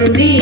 to be